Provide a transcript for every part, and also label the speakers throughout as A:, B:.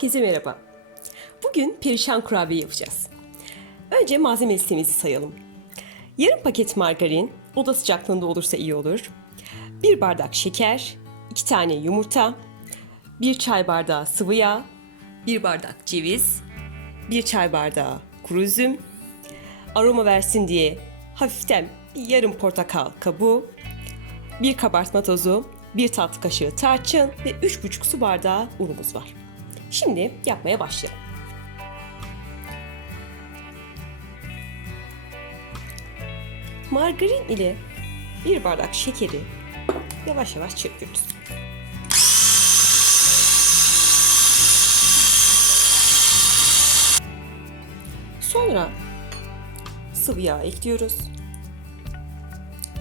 A: Herkese merhaba. Bugün perişan kurabiye yapacağız. Önce malzeme listemizi sayalım. Yarım paket margarin, oda sıcaklığında olursa iyi olur. Bir bardak şeker, iki tane yumurta, bir çay bardağı sıvı yağ, bir bardak ceviz, bir çay bardağı kuru üzüm, aroma versin diye hafiften bir yarım portakal kabuğu, bir kabartma tozu, bir tatlı kaşığı tarçın ve 3,5 su bardağı unumuz var. Şimdi yapmaya başlayalım. Margarin ile bir bardak şekeri yavaş yavaş çırpıyoruz. Sonra sıvı yağ ekliyoruz.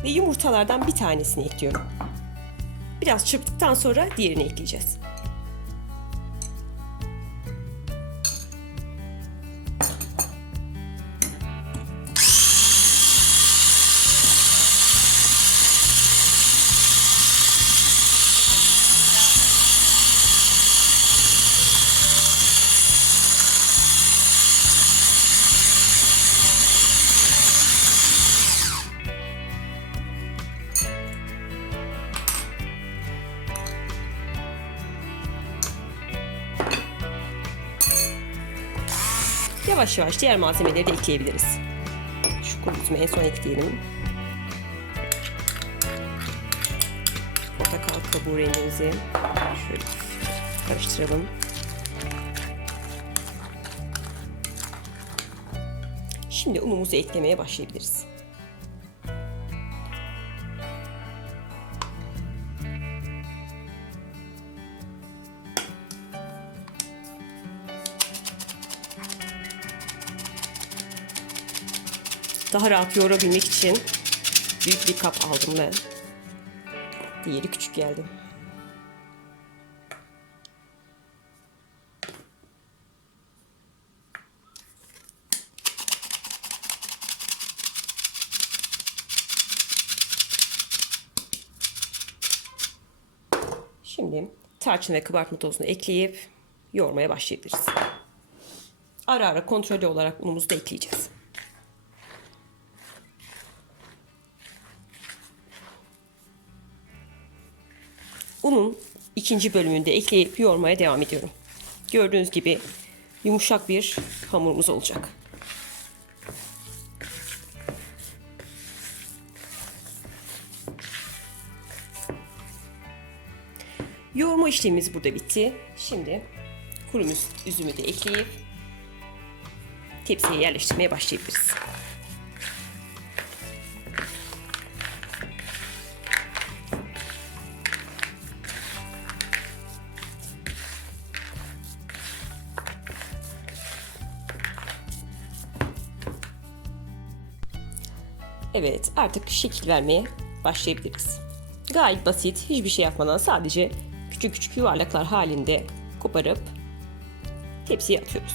A: Ve yumurtalardan bir tanesini ekliyorum. Biraz çırptıktan sonra diğerini ekleyeceğiz. Yavaş yavaş diğer malzemeleri de ekleyebiliriz. Şu kuru üzümü en son ekleyelim. Portakal kabuğu rendemizi şöyle karıştıralım. Şimdi unumuzu eklemeye başlayabiliriz. Daha rahat yoğurabilmek için büyük bir kap aldım ben. Diğeri küçük geldi. Şimdi tarçın ve kabartma tozunu ekleyip yoğurmaya başlayabiliriz. Ara ara kontrollü olarak unumuzu da ekleyeceğiz. Unun ikinci bölümünde ekleyip yoğurmaya devam ediyorum. Gördüğünüz gibi yumuşak bir hamurumuz olacak. Yoğurma işlemimiz burada bitti. Şimdi kuru müs- üzümü de ekleyip tepsiye yerleştirmeye başlayabiliriz. Evet, artık şekil vermeye başlayabiliriz. Gayet basit, hiçbir şey yapmadan sadece küçük küçük yuvarlaklar halinde koparıp tepsiye atıyoruz.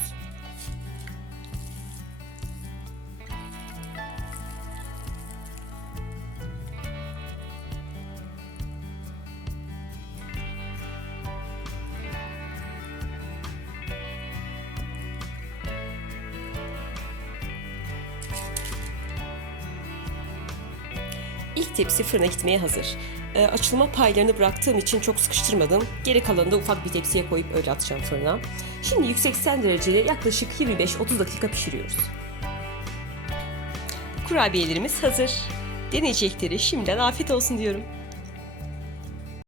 A: Tepsi fırına gitmeye hazır. Ee, açılma paylarını bıraktığım için çok sıkıştırmadım. Geri kalanını da ufak bir tepsiye koyup öyle atacağım fırına. Şimdi 180 derecede yaklaşık 25-30 dakika pişiriyoruz. Kurabiyelerimiz hazır. Deneyecekleri şimdiden afiyet olsun diyorum.